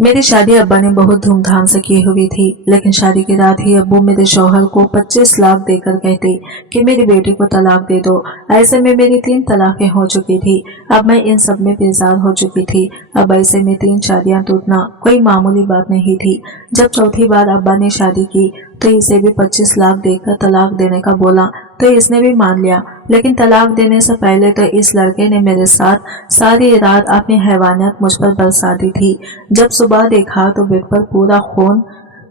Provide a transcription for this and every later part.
मेरी शादी अब्बा ने बहुत धूमधाम से की हुई थी, लेकिन शादी की रात ही अब्बू मेरे शौहर को 25 लाख देकर कहते कि मेरी बेटी को तलाक दे दो। ऐसे में मेरी 3 तलाकें हो चुकी थी। अब मैं इन सब में बेजार हो चुकी थी। अब ऐसे में 3 शादियां टूटना कोई मामूली बात नहीं थी। जब चौथी बार अब्बा ने शादी की तो इसे भी 25 लाख देकर तलाक देने का बोला तो इसने भी मान लिया। लेकिन तलाक देने से पहले तो इस लड़के ने मेरे साथ सारी रात अपनी हैवानियत मुझ पर बरसा दी थी। जब सुबह देखा तो बेड पर पूरा खून।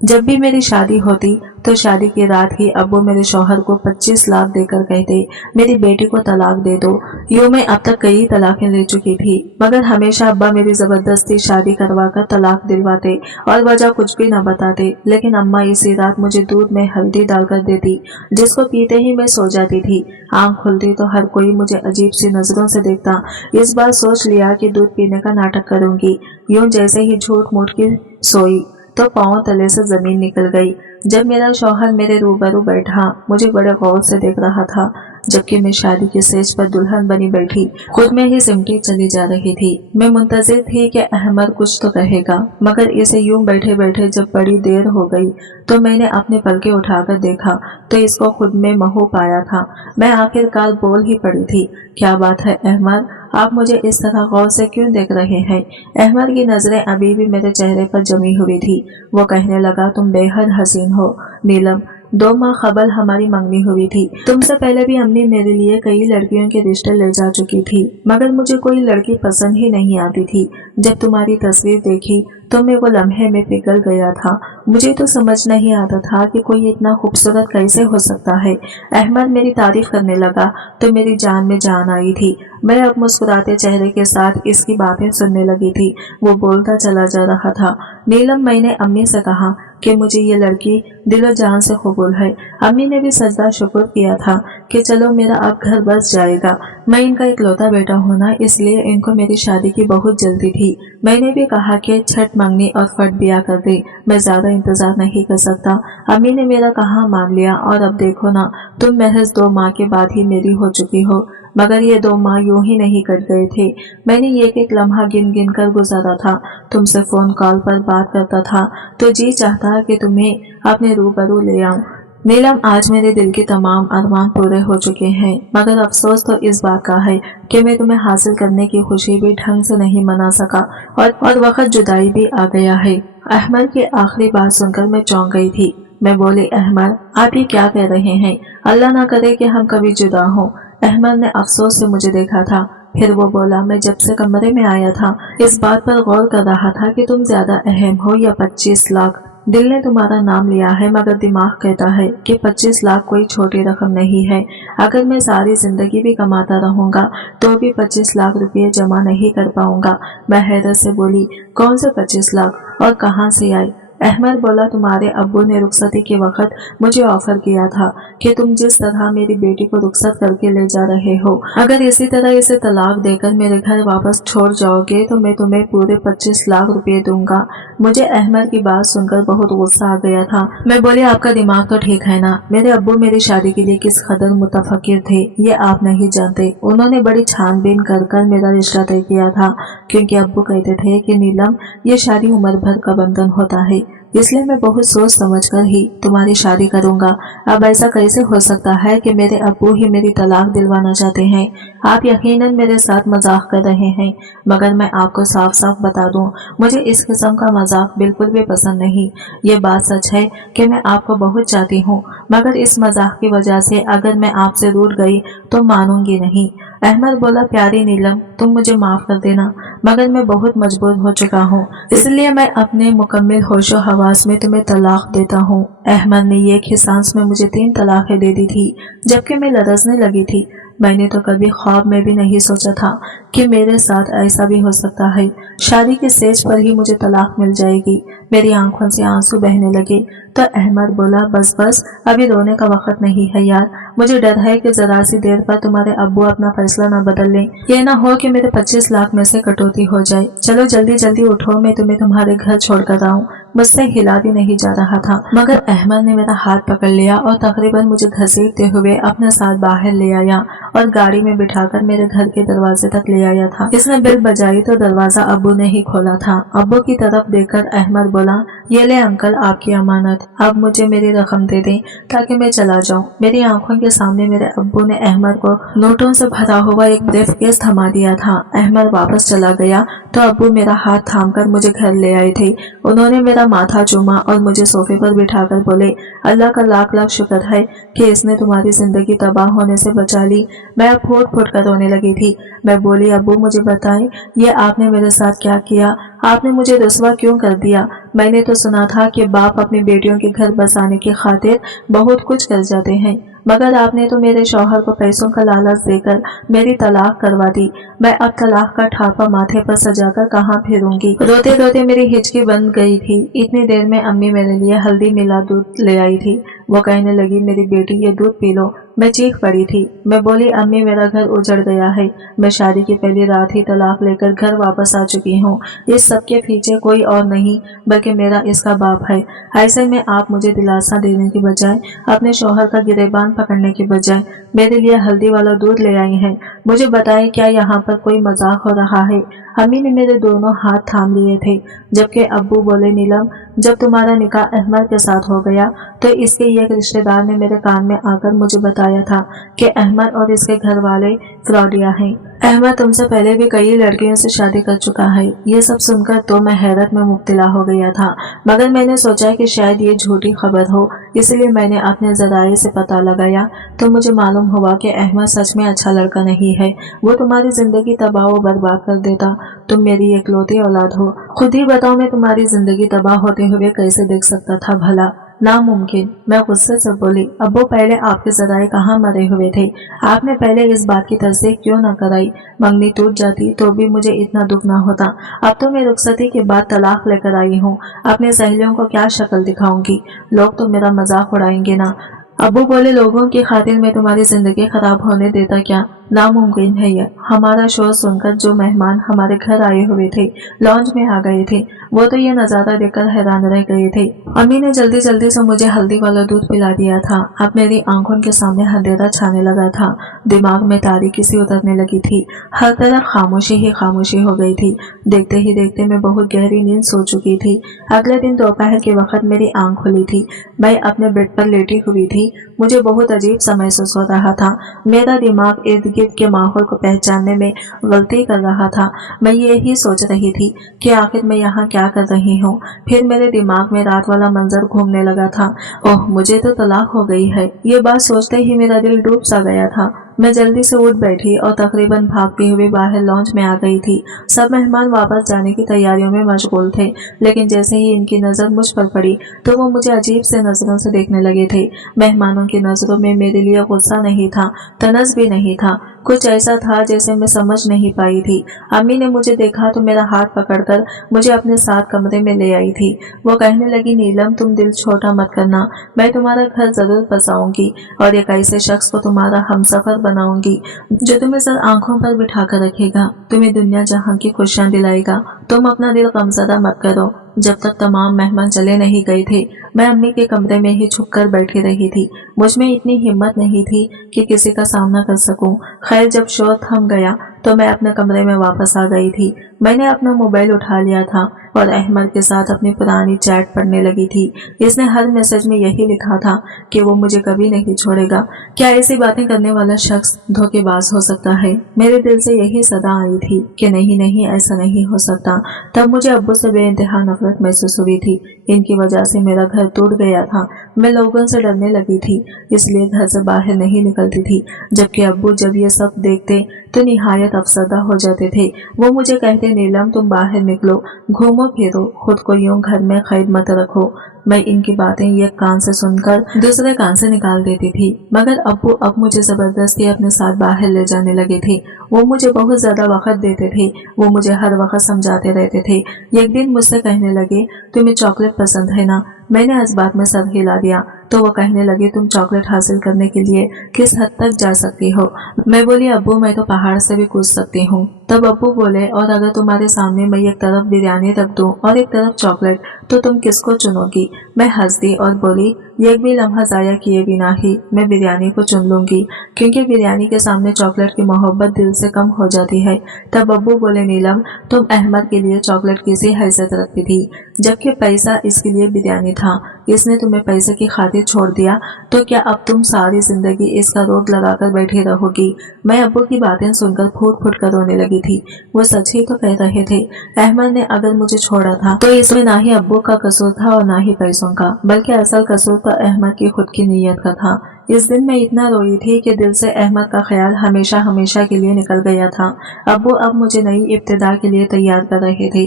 जब भी मेरी शादी होती तो शादी की रात ही अब्बू मेरे शौहर को 25 लाख देकर कहते मेरी बेटी को तलाक दे दो। यूं मैं अब तक कई तलाकें ले चुकी थी, मगर हमेशा अब्बा मेरी जबरदस्ती शादी करवा कर तलाक दिलवाते और वजह कुछ भी न बताते। लेकिन अम्मा इसी रात मुझे दूध में हल्दी डालकर देती, जिसको पीते ही मैं सो जाती थी। आंख खुलती तो हर कोई मुझे अजीब सी नजरों से देखता। इस बार सोच लिया कि दूध पीने का नाटक करूंगी। यूं जैसे ही झूठ मूठ की सोई तो पांव तले से जमीन निकल गई। जब मेरा शौहर मेरे रूबरू बैठा मुझे बड़े गौर से देख रहा था, जबकि मैं शादी के सेज पर दुल्हन बनी बैठी खुद में ही सिमटी चली जा रही थी। मैं मुंतजिर थी कि अहमद कुछ तो कहेगा, मगर इसे यूं बैठे बैठे जब बड़ी देर हो गई तो मैंने अपने पलके उठाकर देखा तो इसको खुद में महू पाया था। मैं आखिरकार बोल ही पड़ी थी, क्या बात है अहमद, आप मुझे इस तरह गौर से क्यों देख रहे हैं? अहमद की नजरें अभी भी मेरे चेहरे पर जमी हुई थी। वो कहने लगा, तुम बेहद हसीन हो नीलम। 2 माह कबल हमारी मंगनी हुई थी। तुमसे पहले भी अम्मी मेरे लिए कई लड़कियों के रिश्ते ले जा चुकी थी, मगर मुझे कोई लड़की पसंद ही नहीं आती थी। जब तुम्हारी तस्वीर देखी तो मैं वो लम्हे में पिघल गया था। मुझे तो समझ नहीं आता था कि कोई इतना खूबसूरत कैसे हो सकता है। अहमद मेरी तारीफ करने लगा तो मेरी जान में जान आई थी। मैं अब मुस्कुराते चेहरे के साथ इसकी बातें सुनने लगी थी। वो बोलता चला जा रहा था, नीलम, मैंने अम्मी से कहा कि मुझे ये लड़की दिलो जान से कबूल है। अम्मी ने भी सजदा शुक्र किया था कि चलो मेरा अब घर बस जाएगा। मैं इनका इकलौता बेटा हूं ना, इसलिए इनको मेरी शादी की बहुत जल्दी थी। मैंने भी कहा कि छठ मंगनी और फट बिया कर दे, मैं ज्यादा इंतजार नहीं कर सकता। अम्मी ने मेरा कहा मान लिया और अब देखो ना, तुम महज 2 माह के बाद ही मेरी हो चुकी हो। मगर ये 2 माह यूं ही नहीं कट गए थे। मैंने एक एक लम्हा गिन गिन कर गुजारा था। तुमसे फोन कॉल पर बात करता था तो जी चाहता कि तुम्हें अपने रूबरू ले आऊं। नीलम, आज मेरे दिल के तमाम अरमान पूरे हो चुके हैं, मगर अफसोस तो इस बात का है कि मैं तुम्हें हासिल करने की खुशी भी ढंग से नहीं मना सका और वक्त जुदाई भी आ गया है। अहमद की आखिरी बात सुनकर मैं चौंक गई थी। मैं बोली, अहमद, आप ये क्या कह रहे हैं? अल्लाह ना करे कि हम कभी जुदा हों। अहमद ने अफसोस से मुझे देखा था। फिर वो बोला, मैं जब से कमरे में आया था इस बात पर गौर कर रहा था कि तुम ज्यादा अहम हो या 25 लाख। दिल ने तुम्हारा नाम लिया है, मगर दिमाग कहता है कि 25 लाख कोई छोटी रकम नहीं है। अगर मैं सारी जिंदगी भी कमाता रहूंगा तो भी 25 लाख रुपये जमा नहीं कर पाऊंगा। मैं हैरत से बोली, कौन से 25 लाख और कहां से आए? अहमद बोला, तुम्हारे अब्बू ने रुखसती के वक्त मुझे ऑफर किया था कि तुम जिस तरह मेरी बेटी को रुखसत करके ले जा रहे हो, अगर इसी तरह इसे तलाक देकर मेरे घर वापस छोड़ जाओगे तो मैं तुम्हें पूरे 25 लाख रुपए दूंगा। मुझे अहमद की बात सुनकर बहुत गुस्सा आ गया था। मैं बोली, आपका दिमाग तो ठीक है ना? मेरे अब्बू मेरी शादी के लिए किस कदर मुतफक्किर थे ये आप नहीं जानते। उन्होंने बड़ी छानबीन कर मेरा रिश्ता तय किया था, क्योंकि अब्बू कहते थे कि नीलम, ये शादी उम्र भर का बंधन होता है, इसलिए मैं बहुत सोच समझ कर ही तुम्हारी शादी करूंगा। अब ऐसा कैसे हो सकता है कि मेरे अब्बू ही मेरी तलाक दिलवाना चाहते हैं? आप यकीनन मेरे साथ मजाक कर रहे हैं, मगर मैं आपको साफ साफ बता दूं, मुझे इस किस्म का मजाक बिल्कुल भी पसंद नहीं। ये बात सच है कि मैं आपको बहुत चाहती हूँ, मगर इस मजाक की वजह से अगर मैं आपसे रूठ गई तो मानूंगी नहीं। अहमद बोला, प्यारी नीलम, तुम मुझे माफ कर देना, मगर मैं बहुत मजबूर हो चुका हूँ, इसलिए मैं अपने मुकम्मिल होशो हवास में तुम्हें तलाक देता हूँ। अहमद ने एक ही सांस में मुझे 3 तलाकें दे दी थी, जबकि मैं लरजने लगी थी। मैंने तो कभी ख्वाब में भी नहीं सोचा था कि मेरे साथ ऐसा भी हो सकता है। शादी के स्टेज पर ही मुझे तलाक मिल जाएगी। मेरी आंखों से आंसू बहने लगे तो अहमद बोला, बस बस, अभी रोने का वक्त नहीं है यार। मुझे डर है कि जरा सी देर पर तुम्हारे अब्बू अपना फैसला न बदल लें। ये ना हो कि मेरे 25 लाख में से कटौती हो जाए। चलो जल्दी जल्दी उठो, मैं तुम्हें तुम्हारे घर छोड़ कर आऊँ। मुझसे हिला भी नहीं जा रहा था, मगर अहमद ने मेरा हाथ पकड़ लिया और तकरीबन मुझे घसीटते हुए अपने साथ बाहर ले आया और गाड़ी में बिठाकर मेरे घर के दरवाजे तक ले आया था। इसने बेल बजाई तो दरवाजा अब्बू ने ही खोला था। अब्बू की तरफ देखकर अहमद बोला, ये ले अंकल आपकी अमानत, अब मुझे मेरी रकम दे दें ताकि मैं चला जाऊं। मेरी आंखों के सामने मेरे अब्बू ने अहमद को नोटों से भरा हुआ एक ब्रीफकेस थमा दिया था। अहमद वापस चला गया तो अब्बू मेरा हाथ थामकर मुझे घर ले आए थे। उन्होंने मेरा माथा चूमा और मुझे सोफे पर बिठाकर बोले, अल्लाह का लाख लाख शुक्र है कि इसने तुम्हारी जिंदगी तबाह होने से बचा ली। मैं अब फूट फूट कर रोने लगी थी। मैं बोली, अब्बू मुझे बताएं, ये आपने मेरे साथ क्या किया? आपने मुझे रुसवा क्यों कर दिया? मैंने तो सुना था कि बाप अपनी बेटियों के घर बसाने की खातिर बहुत कुछ कर जाते हैं, मगर आपने तो मेरे शौहर को पैसों का लालच देकर मेरी तलाक करवा दी। मैं अब तलाक का ठापा माथे पर सजाकर कहाँ फिरूंगी? रोते रोते मेरी हिचकी बंद गई थी। इतनी देर में अम्मी मेरे लिए हल्दी मिला दूध ले आई थी। वो कहने लगी, मेरी बेटी ये दूध पी लो। मैं चीख पड़ी थी। मैं बोली, अम्मी मेरा घर उजड़ गया है। मैं शादी की पहली रात ही तलाक लेकर घर वापस आ चुकी हूँ। इस सब के पीछे कोई और नहीं बल्कि मेरा इसका बाप है। ऐसे में आप मुझे दिलासा देने की बजाय, अपने शौहर का गिरेबान पकड़ने की बजाय मेरे लिए हल्दी वाला दूध ले आई हैं। मुझे बताएं, क्या यहाँ पर कोई मजाक हो रहा है? अम्मी ने मेरे दोनों हाथ थाम लिए थे, जबकि अब्बू बोले, नीलम जब तुम्हारा निकाह अहमद के साथ हो गया तो इसके एक रिश्तेदार ने मेरे कान में आकर मुझे बताया था कि अहमद और इसके घर वाले फ्रॉडिया हैं। अहमद तुमसे पहले भी कई लड़कियों से शादी कर चुका है। ये सब सुनकर तो मैं हैरत में मुब्तला हो गया था, मगर मैंने सोचा कि शायद ये झूठी खबर हो, इसलिए मैंने अपने ज़राए से पता लगाया तो मुझे मालूम हुआ कि अहमद सच में अच्छा लड़का नहीं है। वो तुम्हारी जिंदगी तबाह व बर्बाद कर देता। तुम मेरी इकलौती औलाद हो। खुद ही बताओ, मैं तुम्हारी जिंदगी तबाह होते हुए कैसे देख सकता था भला? नामुमकिन। मैं गुस्से से बोली, अब्बू पहले आपके ज़राए कहाँ मरे हुए थे? आपने पहले इस बात की तस्दीक क्यों न कराई? मंगनी टूट जाती तो भी मुझे इतना दुख ना होता। अब तो मैं रुखसती के बाद तलाक लेकर आई हूँ। अपने सहेलियों को क्या शक्ल दिखाऊंगी? लोग तो मेरा मजाक उड़ाएंगे ना। अब्बू बोले, लोगों की खातिर मैं तुम्हारी जिंदगी खराब होने देता क्या? नामुमकिन है ये। हमारा शोर सुनकर जो मेहमान हमारे घर आए हुए थे लॉन्ज में आ गए थे, वो तो ये नजारा देखकर हैरान रह गए थे। अम्मी ने जल्दी जल्दी से मुझे हल्दी वाला दूध पिला दिया था। अब मेरी आंखों के सामने अंधेरा छाने लगा था। दिमाग में तारीकी सी उतरने लगी थी। हर तरफ खामोशी ही खामोशी हो गई थी। देखते ही देखते मैं बहुत गहरी नींद सो चुकी थी। अगले दिन दोपहर के वक्त मेरी आंख खुली थी। मैं अपने बेड पर लेटी हुई थी। मुझे बहुत अजीब सा महसूस हो रहा था। मेरा दिमाग इर्द गिर्द के माहौल को पहचानने में गलती कर रहा था। मैं ये ही सोच रही थी कि आखिर मैं यहाँ क्या कर रही हूँ। फिर मेरे दिमाग में रात वाला मंजर घूमने लगा था। ओह, मुझे तो तलाक हो गई है। ये बात सोचते ही मेरा दिल डूब सा गया था। मैं जल्दी से उठ बैठी और तकरीबन भागती हुई बाहर लॉन्च में आ गई थी। सब मेहमान वापस जाने की तैयारियों में मशगूल थे, लेकिन जैसे ही इनकी नजर मुझ पर पड़ी तो वो मुझे अजीब से नजरों से देखने लगे थे। मेहमानों की नजरों में मेरे लिए गुस्सा नहीं था, तनज भी नहीं था। कुछ ऐसा था जैसे मैं समझ नहीं पाई थी। अम्मी ने मुझे देखा तो मेरा हाथ पकड़कर मुझे अपने साथ कमरे में ले आई थी। वो कहने लगी, नीलम तुम दिल छोटा मत करना, मैं तुम्हारा घर जरूर बसाऊंगी और एक ऐसे शख्स को तुम्हारा हमसफर बनाऊंगी जो तुम्हें सर आंखों पर बिठा कर रखेगा, तुम्हें दुनिया जहां की खुशियां दिलाएगा। तुम अपना दिल गमज़दा मत करो। जब तक तमाम मेहमान चले नहीं गए थे मैं अम्मी के कमरे में ही छुप कर बैठी रही थी। मुझ में इतनी हिम्मत नहीं थी कि किसी का सामना कर सकूं। खैर, जब शोर थम गया तो मैं अपने कमरे में वापस आ गई थी। मैंने अपना मोबाइल उठा लिया था और अहमद के साथ अपनी पुरानी चैट पढ़ने लगी थी। इसने हर मैसेज में यही लिखा था कि वो मुझे कभी नहीं छोड़ेगा। क्या ऐसी बातें करने वाला शख्स धोखेबाज हो सकता है? मेरे दिल से यही सदा आई थी कि नहीं नहीं, ऐसा नहीं हो सकता। तब मुझे अब्बू से बेइंतहा नफरत महसूस हुई थी। इनकी वजह से मेरा घर टूट गया था। मैं लोगों से डरने लगी थी, इसलिए घर से बाहर नहीं निकलती थी। जबकि अब्बू जब ये सब देखते तो निहायत अफसरदा हो जाते थे। वो मुझे कहते, नीलम तुम बाहर निकलो, घूमो फिरो, खुद को यूं घर में कैद मत रखो। मैं इनकी बातें एक कान से सुनकर दूसरे कान से निकाल देती थी, मगर अब्बू अब मुझे जबरदस्ती अपने साथ बाहर ले जाने लगे थे। वो मुझे बहुत ज्यादा वक्त देते थे। वो मुझे हर वक्त समझाते रहते थे। एक दिन मुझसे कहने लगे, तुम्हें चॉकलेट पसंद है ना? मैंने इस बात में सर हिला दिया तो वो कहने लगे, तुम चॉकलेट हासिल करने के लिए किस हद तक जा सकती हो? मैं बोली, अब्बू मैं तो पहाड़ से भी कूद सकती हूँ। तब अब्बू बोले, और अगर तुम्हारे सामने मैं एक तरफ बिरयानी रख दूं और एक तरफ चॉकलेट तो तुम किसको चुनोगी? मैं हंस दी और बोली, एक भी लम्हा जाया किए बिना ही मैं बिरयानी को चुन लूंगी, क्योंकि बिरयानी के सामने चॉकलेट की मोहब्बत दिल से कम हो जाती है। तब अब्बू बोले, नीलम तुम अहमद के लिए चॉकलेट की सी हैसियत रखती थी, जबकि पैसा इसके लिए बिरयानी था। इसने तुम्हें पैसे की खातिर छोड़ दिया, तो क्या अब तुम सारी जिंदगी इसका रोग लगाकर बैठी रहोगी? मैं अब्बू की बातें सुनकर फूट फूट कर रोने लगी थी। वो सच ही तो कह रहे थे। अहमद ने अगर मुझे छोड़ा था तो इसमें ना ही अब्बू का कसूर था और ना ही पैसों का, बल्कि असल कसूर तो अहमद की खुद की नीयत का था। इस दिन मैं इतना रोई थी कि दिल से अहमद का ख्याल हमेशा हमेशा के लिए निकल गया था। अब्बू अब मुझे नई इब्तिदा के लिए तैयार कर रहे थे।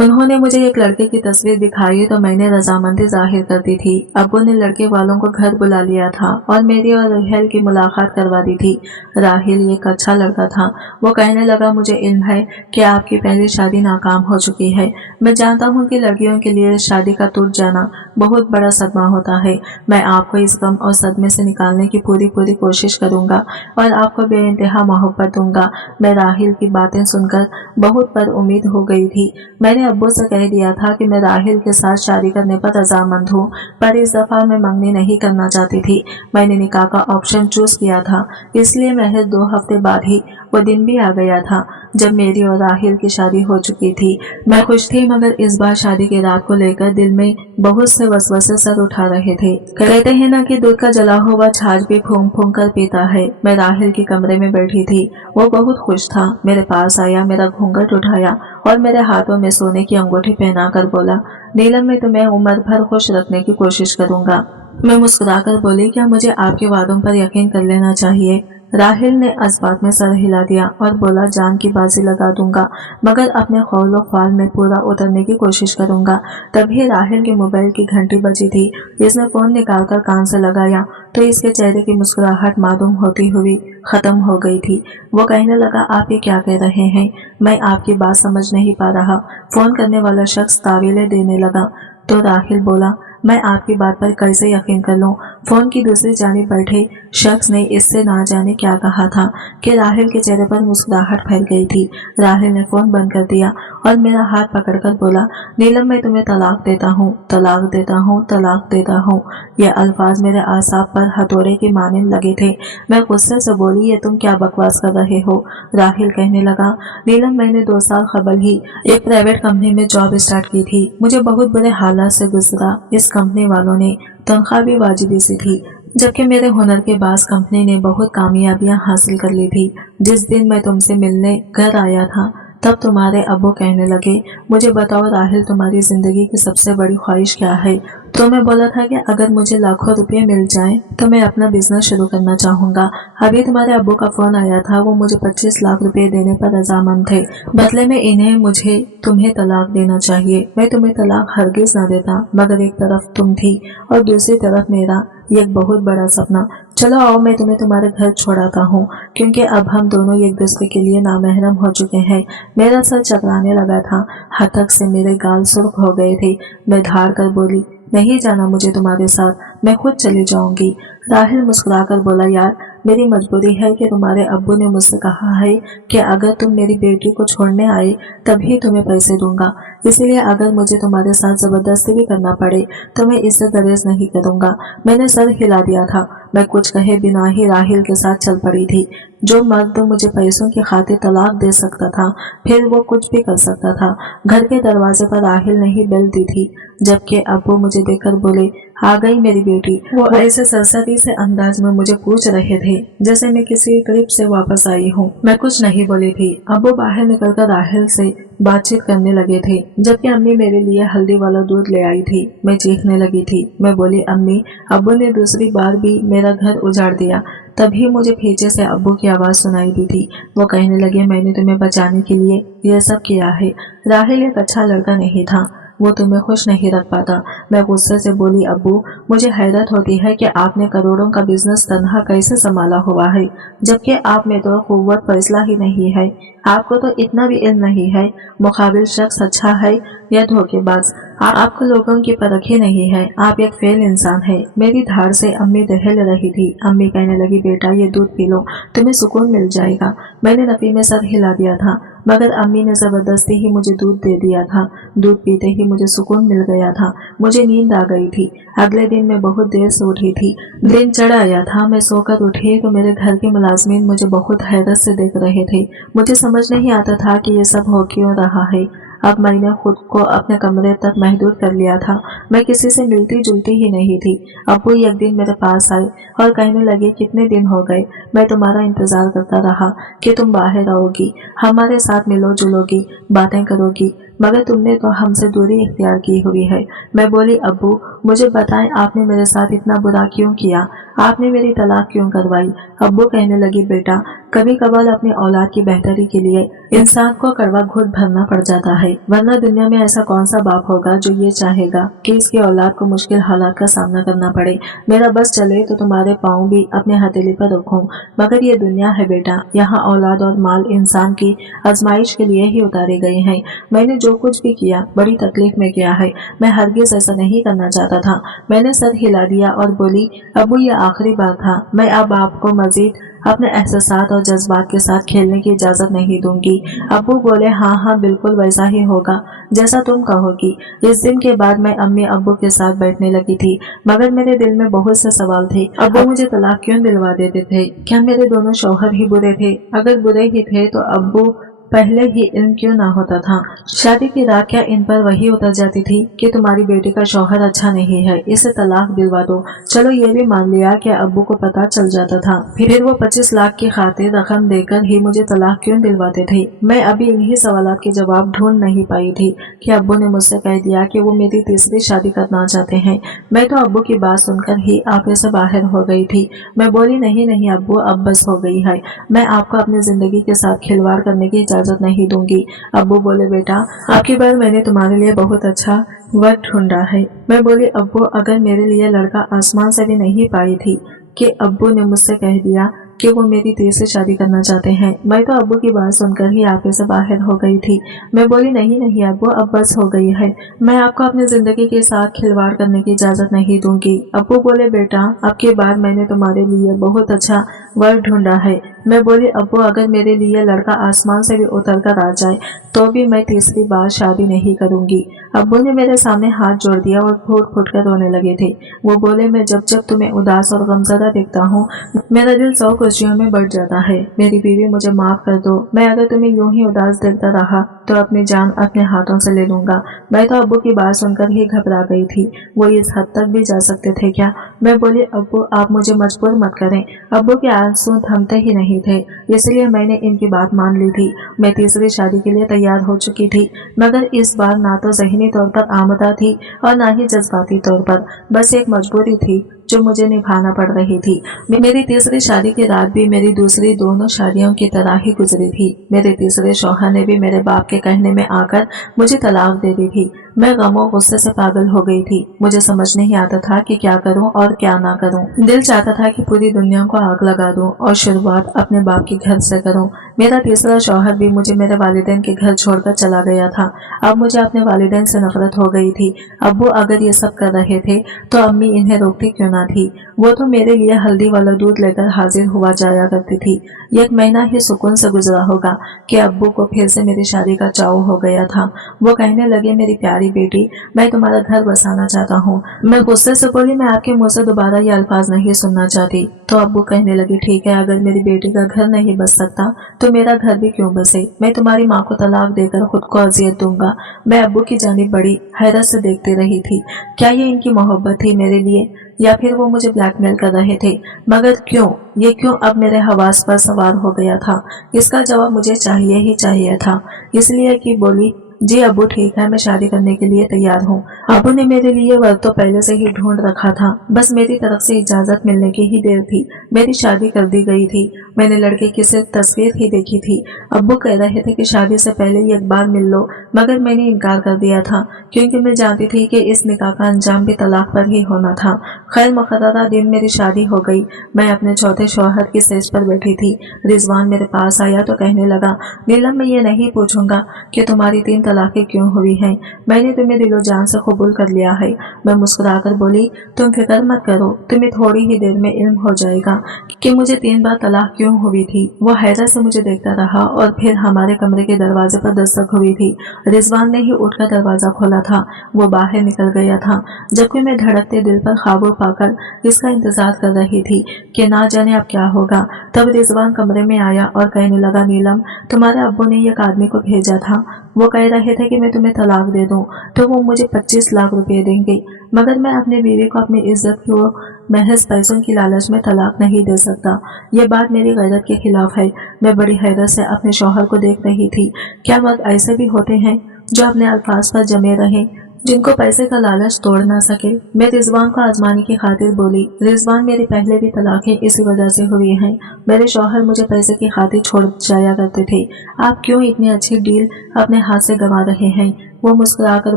उन्होंने मुझे एक लड़के की तस्वीर दिखाई तो मैंने रजामंदी जाहिर कर दी थी। अब्बू ने लड़के वालों को घर बुला लिया था और मेरी और राहिल की मुलाकात करवा दी थी। राहिल एक अच्छा लड़का था। वो कहने लगा, मुझे इल्म है कि आपकी पहली शादी नाकाम हो चुकी है। मैं जानता हूँ कि लड़कियों के लिए शादी का टूट जाना बहुत बड़ा सदमा होता है। मैं आपको इस गम और सदमे से निकालने की पूरी कोशिश करूंगा और आपको बेइंतहा मोहब्बत दूंगा। मैं राहिल की बातें सुनकर बहुत पर उम्मीद हो गई थी। मैंने अब्बू से कह दिया था कि मैं राहिल के साथ शादी करने पर रजामंद हूँ, पर इस दफा मैं मंगनी नहीं करना चाहती थी। मैंने निकाह का ऑप्शन चूज किया था, इसलिए महज 2 हफ्ते बाद ही वो दिन भी आ गया था जब मेरी और राहिल की शादी हो चुकी थी। मैं खुश थी, मगर इस बार शादी की रात को लेकर दिल में बहुत से वसवसे सर उठा रहे थे। कहते हैं ना कि दूध का जला हुआ छाछ भी फूंक फूंक कर पीता है। मैं राहिल के कमरे में बैठी थी। वो बहुत खुश था। मेरे पास आया, मेरा घूंघट उठाया और मेरे हाथों में सोने की अंगूठी पहना कर बोला, नीलम मैं तुम्हें उम्र भर खुश रखने की कोशिश करूंगा। मैं मुस्कुराकर बोली, क्या मुझे आपके वादों पर यकीन कर लेना चाहिए? राहिल ने इस बात में सर हिला दिया और बोला, जान की बाजी लगा दूंगा, मगर अपने खौल ख्वाल में पूरा उतरने की कोशिश करूंगा। तभी राहिल के मोबाइल की घंटी बजी थी। इसने फोन निकालकर कान से लगाया तो इसके चेहरे की मुस्कुराहट मालूम होती हुई खत्म हो गई थी। वो कहने लगा, आप ये क्या कह रहे हैं? मैं आपकी बात समझ नहीं पा रहा। फोन करने वाला शख्स तावीलें देने लगा तो राहिल बोला, मैं आपकी बात पर कैसे यकीन कर लूं? फोन की दूसरी जानिब बैठे शख्स ने इससे ना जाने क्या कहा था कि राहिल के चेहरे पर मुस्कुराहट फैल गई थी। राहिल ने फोन बंद कर दिया और मेरा हाथ पकड़कर बोला, नीलम मैं तुम्हें तलाक देता हूँ, तलाक देता हूँ, तलाक देता हूँ। ये अल्फाज मेरे आसाब पर हथौड़े के मानिंद लगे थे। मैं गुस्से से बोली, ये तुम क्या बकवास कर रहे हो? राहिल कहने लगा, नीलम मैंने 2 साल कबल ही एक प्राइवेट कंपनी में जॉब स्टार्ट की थी। मुझे बहुत बुरे हालात से गुजरा। इस कंपनी वालों ने तनख्वाह भी वाजिबी सी थी, जबकि मेरे हुनर के बास कंपनी ने बहुत कामयाबियां हासिल कर ली थी। जिस दिन मैं तुमसे मिलने घर आया था तब तुम्हारे अब्बू कहने लगे, मुझे बताओ राहिल तुम्हारी जिंदगी की सबसे बड़ी ख्वाहिश क्या है? तो मैं बोला था कि अगर मुझे लाखों रुपए मिल जाएं तो मैं अपना बिजनेस शुरू करना चाहूंगा। अभी तुम्हारे अब्बू का फोन आया था, वो मुझे 25 लाख रुपए देने पर रजामंद थे। बदले में इन्हें मुझे तुम्हें तलाक देना चाहिए। मैं तुम्हें तलाक हरगिज न देता, मगर एक तरफ तुम थी और दूसरी तरफ मेरा एक बहुत बड़ा सपना। चलो आओ, मैं तुम्हें तुम्हारे घर छोड़ाता हूँ, क्योंकि अब हम दोनों एक दूसरे के लिए नामहरम हो चुके हैं। मेरा सर चकराने लगा था, हथक से मेरे गाल सुर्ख हो गए थे। मैं धाड़ कर बोली, नहीं जाना मुझे तुम्हारे साथ, मैं खुद चली जाऊंगी। राहिल मुस्कुराकर बोला, यार मेरी मजबूरी है कि तुम्हारे अब्बू ने मुझसे कहा है कि अगर तुम मेरी बेटी को छोड़ने आए तभी तुम्हें पैसे दूंगा, इसलिए अगर मुझे तुम्हारे साथ जबरदस्ती भी करना पड़े तो मैं इससे दरेज नहीं करूंगा। मैंने सर हिला दिया था। मैं कुछ कहे बिना ही राहिल के साथ चल पड़ी थी। जो मर्द मुझे पैसों की खातिर तलाक दे सकता था, फिर वो कुछ भी कर सकता था। घर के दरवाजे पर राहिल ने ही बेल दी थी, जबकि अब्बू मुझे देखकर बोले, आ गई मेरी बेटी। वो ऐसे सरसरी से अंदाज में मुझे पूछ रहे थे जैसे मैं किसी ट्रिप से वापस आई हूँ। मैं कुछ नहीं बोली थी। अब्बू बाहर निकलकर राहिल से बातचीत करने लगे थे, जबकि अम्मी मेरे लिए हल्दी वाला दूध ले आई थी। मैं चीखने लगी थी। मैं बोली, अम्मी अब्बू ने दूसरी बार भी मेरा घर उजाड़ दिया। तभी मुझे पीछे से अब्बू की आवाज सुनाई दी थी। वो कहने लगे, मैंने तुम्हें बचाने के लिए यह सब किया है। राहिल एक अच्छा लड़का नहीं था। वो तुम्हें खुश नहीं रख पाता। मैं गुस्से से बोली, अब्बू मुझे हैरत होती है कि आपने करोड़ों का बिजनेस तनहा कैसे संभाला हुआ है, जबकि आप में तो कुव्वत फैसला ही नहीं है। आपको तो इतना भी इल्म नहीं है मुकाबिल शख्स अच्छा है या धोखेबाज। आपको लोगों की परख ही नहीं है, आप एक फेल इंसान है। मेरी धार से अम्मी दहल रही थी। अम्मी कहने लगी, बेटा ये दूध पी लो, तुम्हें सुकून मिल जाएगा। मैंने नफी में सर हिला दिया था, मगर अम्मी ने जबरदस्ती ही मुझे दूध दे दिया था। दूध पीते ही मुझे सुकून मिल गया था, मुझे नींद आ गई थी। अगले दिन मैं बहुत देर से उठी थी। दिन चढ़ आया था। मैं सोकर उठी तो मेरे घर के मुलाजमीन मुझे बहुत हैरत से देख रहे थे। मुझे समझ नहीं आता था कि ये सब हो क्यों रहा है। अब मैंने खुद को अपने कमरे तक महदूद कर लिया था। मैं किसी से मिलती जुलती ही नहीं थी। अब्बू एक दिन मेरे पास आए और कहने लगे, कितने दिन हो गए मैं तुम्हारा इंतजार करता रहा कि तुम बाहर आओगी, हमारे साथ मिलो जुलोगी, बातें करोगी, मगर तुमने तो हमसे दूरी इख्तियार की हुई है। मैं बोली, अब्बू मुझे बताएं आपने मेरे साथ इतना बुरा क्यों किया, आपने मेरी तलाक क्यों करवाई। अब्बू कहने लगी, बेटा कभी कभार अपनी औलाद की बेहतरी के लिए इंसान को कड़वा घूंट भरना पड़ जाता है, वरना दुनिया में ऐसा कौन सा बाप होगा जो ये चाहेगा कि इसकी औलाद को मुश्किल हालात का सामना करना पड़े। मेरा बस चले तो तुम्हारे पाँव भी अपने हथेली पर रखूं, मगर ये दुनिया है बेटा, यहाँ औलाद और माल इंसान की आजमाइश के लिए ही उतारे गए हैं। मैंने जो कुछ भी किया बड़ी तकलीफ में किया है, मैं हरगिज ऐसा नहीं करना चाहता था। मैंने सर हिला दिया और बोली, अब्बू ये आखिरी बार था, मैं अब आपको मजीद अपने एहसासात और जज्बात के साथ खेलने की इजाजत नहीं दूंगी। अब्बू बोले, हाँ हाँ बिल्कुल वैसा ही होगा जैसा तुम कहोगी। इस दिन के बाद मैं अम्मी अब्बू के साथ बैठने लगी थी, मगर मेरे दिल में बहुत से सवाल थे। अब्बू मुझे तलाक क्यों दिलवा देते थे? क्या मेरे दोनों शौहर ही बुरे थे? अगर बुरे ही थे तो अब्बू पहले ही इल्म क्यों ना होता था? शादी की रात क्या इन पर वही उतर जाती थी कि तुम्हारी बेटी का शौहर अच्छा नहीं है, इसे तलाक दिलवा दो। चलो ये भी मान लिया कि अब्बू को पता चल जाता था, फिर वो 25 लाख की खातिर रकम देकर ही मुझे तलाक क्यों दिलवाते थे? मैं अभी इन्हीं सवालों के जवाब ढूंढ नहीं पाई थी कि अब्बू ने मुझसे कह दिया कि वो मेरी तीसरी शादी करना चाहते हैं। मैं तो अब्बू की बात सुनकर ही आपे से बाहर हो गई थी। मैं बोली, नहीं नहीं अब्बू अब बस हो गई है, मैं आपको अपनी जिंदगी के साथ खिलवाड़ करने की इजाजत नहीं दूंगी। अब्बू बोले, बेटा आपकी बार मैंने तुम्हारे लिए बहुत अच्छा वक्त ढूंढा है। मैं बोली, अब्बू अगर मेरे लिए लड़का आसमान से भी नहीं पाई थी कि अब्बू ने मुझसे कह दिया कि वो मेरी तीसरी शादी करना चाहते हैं। मैं तो अब्बू की बात सुनकर ही आपे से बाहर हो गई थी। मैं बोली, नहीं नहीं अब्बू अब बस हो गई है, मैं आपको अपनी जिंदगी के साथ खिलवाड़ करने की इजाजत नहीं दूंगी। अब्बू बोले, बेटा अब की बार मैंने तुम्हारे लिए बहुत अच्छा वर्क ढूंढा है। मैं बोली, अब्बू अगर मेरे लिए लड़का आसमान से भी उतर कर आ जाए तो भी मैं तीसरी बार शादी नहीं करूंगी। अब्बू ने मेरे सामने हाथ जोड़ दिया और फूट फूट कर रोने लगे थे। वो बोले, मैं जब जब तुम्हें उदास और गमज़दा देखता हूँ मेरा दिल 100 खुशियों में बढ़ जाता है। मेरी बीवी मुझे माफ कर दो, मैं अगर तुम्हें यूं ही उदास देखता रहा तो अपनी जान अपने हाथों से ले लूंगा। मैं तो अब्बू की बात सुनकर ही घबरा गई थी, वो इस हद तक भी जा सकते थे क्या? मैं बोली, अब्बू आप मुझे मजबूर मत करें। अब्बू के आंसू थमते ही नहीं थे, इसलिए मैंने इनकी बात मान ली थी। मैं तीसरी शादी के लिए तैयार हो चुकी थी, मगर इस बार ना तो ज़हनी तौर पर आमदा थी और ना ही जज्बाती तौर पर, बस एक मजबूरी थी जो मुझे निभाना पड़ रही थी। मेरी तीसरी शादी की रात भी मेरी दूसरी दोनों शादियों की तरह ही गुजरी थी। मेरे तीसरे शौहर ने भी मेरे बाप के कहने में आकर मुझे तलाक दे दी थी। मैं गमों गुस्से से पागल हो गई थी। मुझे समझ नहीं आता था कि क्या करूं और क्या ना करूं। दिल चाहता था कि पूरी दुनिया को आग लगा दूं और शुरुआत अपने बाप के घर से करूं। मेरा तीसरा शौहर भी मुझे मेरे वालिदैन के घर छोड़कर चला गया था। अब मुझे अपने वालिदैन से नफरत हो गई थी। अब्बू अगर ये सब कर रहे थे तो अम्मी इन्हें रोकती क्यों ना थी? वो तो मेरे लिए हल्दी वाला दूध लेकर हाजिर हुआ जाया करती थी। 1 महीना ही सुकून से गुजरा होगा कि अब्बू को फिर से मेरी शादी का चाव हो गया था। वो कहने लगे, मेरी प्यारी बेटी मैं तुम्हारा घर बसाना चाहता हूँ। मैं गुस्से से बोली, मैं आपके मुंह से दोबारा ये अल्फाज नहीं सुनना चाहती। तो अब्बू कहने लगे, ठीक है अगर मेरी बेटी का घर नहीं बस सकता तो मेरा घर भी क्यों बसे, मैं तुम्हारी माँ को तलाक देकर खुद को अजियत दूंगा। मैं अब्बू की जानिब बड़ी हैरत से देखती रही थी। क्या ये इनकी मोहब्बत थी मेरे लिए या फिर वो मुझे ब्लैकमेल कर रहे थे? मगर क्यों, ये क्यों अब मेरे हवास पर सवार हो गया था? इसका जवाब मुझे चाहिए ही चाहिए था। इसलिए कि बोली, जी अब्बू ठीक है, मैं शादी करने के लिए तैयार हूँ। अब्बू ने मेरे लिए वर्क तो पहले से ही ढूंढ रखा था, बस मेरी तरफ से इजाजत मिलने की ही देर थी। मेरी शादी कर दी गई थी। मैंने लड़के की सिर्फ तस्वीर ही देखी थी। अब्बू कह रहे थे कि शादी से पहले ही एक बार मिल लो, मगर मैंने इनकार कर दिया था क्योंकि मैं जानती थी कि इस निकाह का अंजाम भी तलाक पर ही होना था। खैर मुकर्ररा दिन मेरी शादी हो गई। मैं अपने चौथे शौहर की सेज पर बैठी थी। रिजवान मेरे पास आया तो कहने लगा, नीलम मैं ये नहीं पूछूंगा कि तुम्हारी 3 तलाकें क्यों हुई हैं। मैंने तुम्हें दिलो जान से कबूल कर लिया है। मैं मुस्कुराकर बोली, तुम फिक्र मत करो, तुम्हें थोड़ी ही देर में इल्म हो जाएगा कि मुझे 3 बार तलाक क्यों हुई थी। वो हैरत से मुझे देखता रहा और फिर हमारे कमरे के दरवाजे पर दस्तक हुई थी। रिजवान ने ही उठकर दरवाजा खोला था। वो बाहर निकल गया था, जबकि मैं धड़कते दिल पर काबू पाकर इसका इंतजार कर रही थी कि ना जाने अब क्या होगा। तब रिजवान कमरे में आया और कहने लगा, नीलम तुम्हारे अब्बू ने एक आदमी को भेजा था। वो कह रहे थे कि मैं तुम्हें तलाक दे दूं तो वो मुझे 25 लाख रुपए देंगे, मगर मैं अपनी बीवी को अपनी इज्जत को महज पैसों की लालच में तलाक नहीं दे सकता। ये बात मेरी गैरत के खिलाफ है। मैं बड़ी हैरत से अपने शौहर को देख रही थी। क्या मर्द ऐसे भी होते हैं जो अपने अल्फाज पर जमे रहें, जिनको पैसे का लालच तोड़ ना सके। मैं रिजवान को आजमाने की खातिर बोली, रिजवान मेरी पहले भी तलाकें इसी वजह से हुई हैं। मेरे शौहर मुझे पैसे की खातिर छोड़ जाया करते थे। आप क्यों इतनी अच्छी डील अपने हाथ से गंवा रहे हैं। वो मुस्कुराकर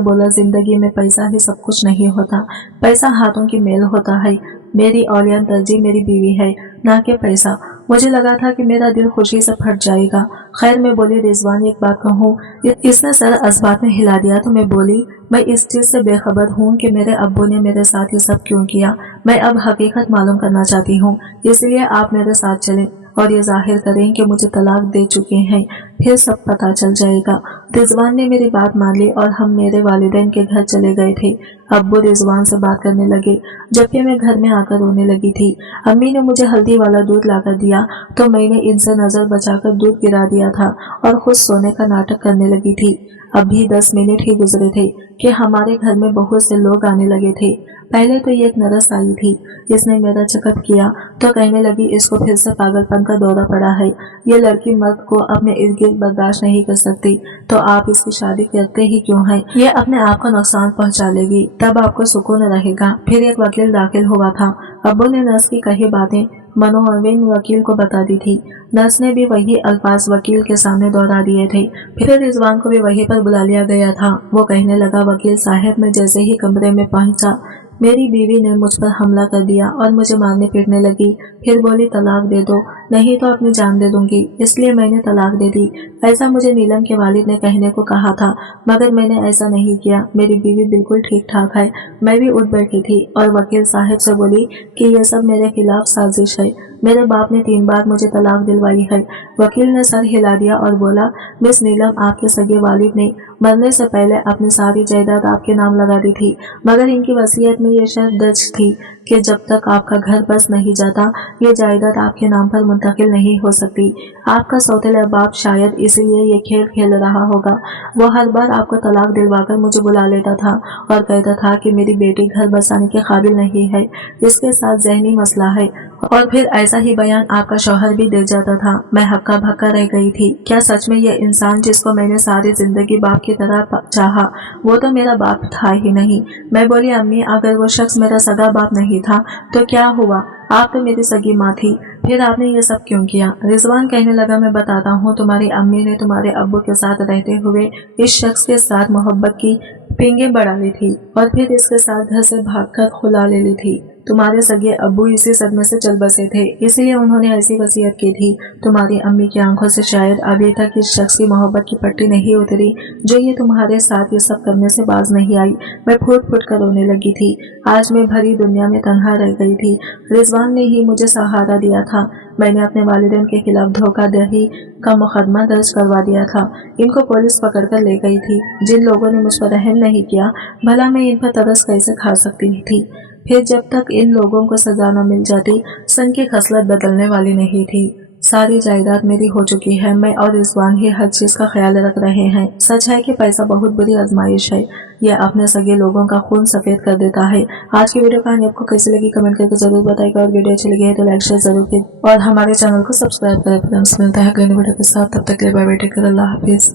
बोला, जिंदगी में पैसा ही सब कुछ नहीं होता, पैसा हाथों की मेल होता है। मेरी औलियन तरजीह मेरी बीवी है, ना कि पैसा। मुझे लगा था कि मेरा दिल खुशी से फट जाएगा। खैर मैं बोली, रिजवान एक बात कहूँ। इसने सर असबात में हिला दिया तो मैं बोली, मैं इस चीज से बेखबर हूँ कि मेरे अब्बू ने मेरे साथ ये सब क्यों किया। मैं अब हकीकत मालूम करना चाहती हूँ, इसलिए आप मेरे साथ चलें और ये जाहिर करें कि मुझे तलाक दे चुके हैं, फिर सब पता चल जाएगा। रिजवान ने मेरी बात मान ली और हम मेरे वालिदैन के घर चले गए थे। अब्बू रिजवान से बात करने लगे, जबकि मैं घर में आकर रोने लगी थी। अम्मी ने मुझे हल्दी वाला दूध लाकर दिया तो मैंने इनसे नजर बचाकर दूध गिरा दिया था और खुद सोने का नाटक करने लगी थी। अभी 10 मिनट ही गुजरे थे कि हमारे घर में बहुत से लोग आने लगे थे। पहले तो ये एक नर्स आई थी, इसने मेरा चेकअप किया तो कहने लगी, इसको फिर से पागलपन का दौरा पड़ा है। ये लड़की मर्द को अपने इर्द गिर्द बर्दाश्त नहीं कर सकती, तो आप इसकी शादी करते ही क्यों हैं। ये अपने आप को नुकसान पहुंचा लेगी, तब आपको सुकून रहेगा। फिर एक वकील दाखिल हुआ था। अब्बू ने नर्स की कही बातें मनोविन वकील को बता दी थी। नर्स ने भी वही अल्फाज वकील के सामने दोहरा दिए थे। फिर रिजवान को भी वहीं पर बुला लिया गया था। वो कहने लगा, वकील साहब मैं जैसे ही कमरे में पहुंचा, मेरी बीवी ने मुझ पर हमला कर दिया और मुझे मारने पीटने लगी। फिर बोली, तलाक दे दो, नहीं तो अपनी जान दे दूंगी। इसलिए मैंने तलाक दे दी। ऐसा मुझे नीलम के वालिद ने कहने को कहा था, मगर मैंने ऐसा नहीं किया। मेरी बीवी बिल्कुल ठीक ठाक है। मैं भी उठ बैठी थी और वकील साहब से बोली कि यह सब मेरे खिलाफ साजिश है। मेरे बाप ने 3 बार मुझे तलाक दिलवाई है। वकील ने सर हिला दिया और बोला, मिस नीलम, आपके सगे वालिद ने मरने से पहले अपनी सारी जायदाद आपके नाम लगा दी थी, मगर इनकी वसीयत में ये शर्त दर्ज थी कि जब तक आपका घर बस नहीं जाता, ये जायदाद आपके नाम पर मुंतकिल नहीं हो सकती। आपका सौतेला बाप शायद इसीलिए ये खेल खेल रहा होगा। वो हर बार आपको तलाक दिलवाकर मुझे बुला लेता था और कहता था कि मेरी बेटी घर बसाने के काबिल नहीं है, इसके साथ जहनी मसला है, और फिर ऐसा ही बयान आपका शौहर भी दे जाता था। मैं हक्का भक्का रह गई थी। क्या सच में ये इंसान जिसको मैंने सारी जिंदगी बाप की तरह चाहा, वो तो मेरा बाप था ही नहीं। मैं बोली, अम्मी अगर वो शख्स मेरा सगा बाप नहीं था तो क्या हुआ, आप तो मेरी सगी माँ थी, फिर आपने ये सब क्यों किया। रिजवान कहने लगा, मैं बताता हूँ, तुम्हारी अम्मी ने तुम्हारे अब्बू के साथ रहते हुए इस शख्स के साथ मोहब्बत की पींगे बढ़ा ली थी और फिर इसके साथ घर से भागकर खुला ले ली थी। तुम्हारे सगे अब्बू इसी सदमे से चल बसे थे, इसलिए उन्होंने ऐसी वसीयत की थी। तुम्हारी अम्मी की आंखों से शायद अभी तक इस शख्स की मोहब्बत की पट्टी नहीं उतरी जो ये तुम्हारे साथ ये सब करने से बाज नहीं आई। मैं फूट फूट कर रोने लगी थी। आज मैं भरी दुनिया में तन्हा रह गई थी। रिजवान ने ही मुझे सहारा दिया था। मैंने अपने वालिदैन के खिलाफ धोखाधड़ी का मुकदमा दर्ज करवा दिया था। इनको पुलिस पकड़ कर ले गई थी। जिन लोगों ने मुझ पर रहम नहीं किया, भला मैं इन पर तरस कैसे खा सकती थी। फिर जब तक इन लोगों को सजा न मिल जाती, सन की खसलत बदलने वाली नहीं थी। सारी जायदाद मेरी हो चुकी है। मैं और रिजवान ही हर चीज का ख्याल रख रहे हैं। सच है कि पैसा बहुत बुरी आजमाइश है, यह अपने सगे लोगों का खून सफेद कर देता है। आज की वीडियो कहानी आपको कैसी लगी कमेंट करके जरूर बताइएगा, और वीडियो अच्छी लगी है तो लाइक शेयर जरूर कीजिए और हमारे चैनल को सब्सक्राइब करें। मिलते हैं अगले वीडियो के साथ, तब तक के लिए बाय बाय, टेक केयर, अल्लाह हाफिज।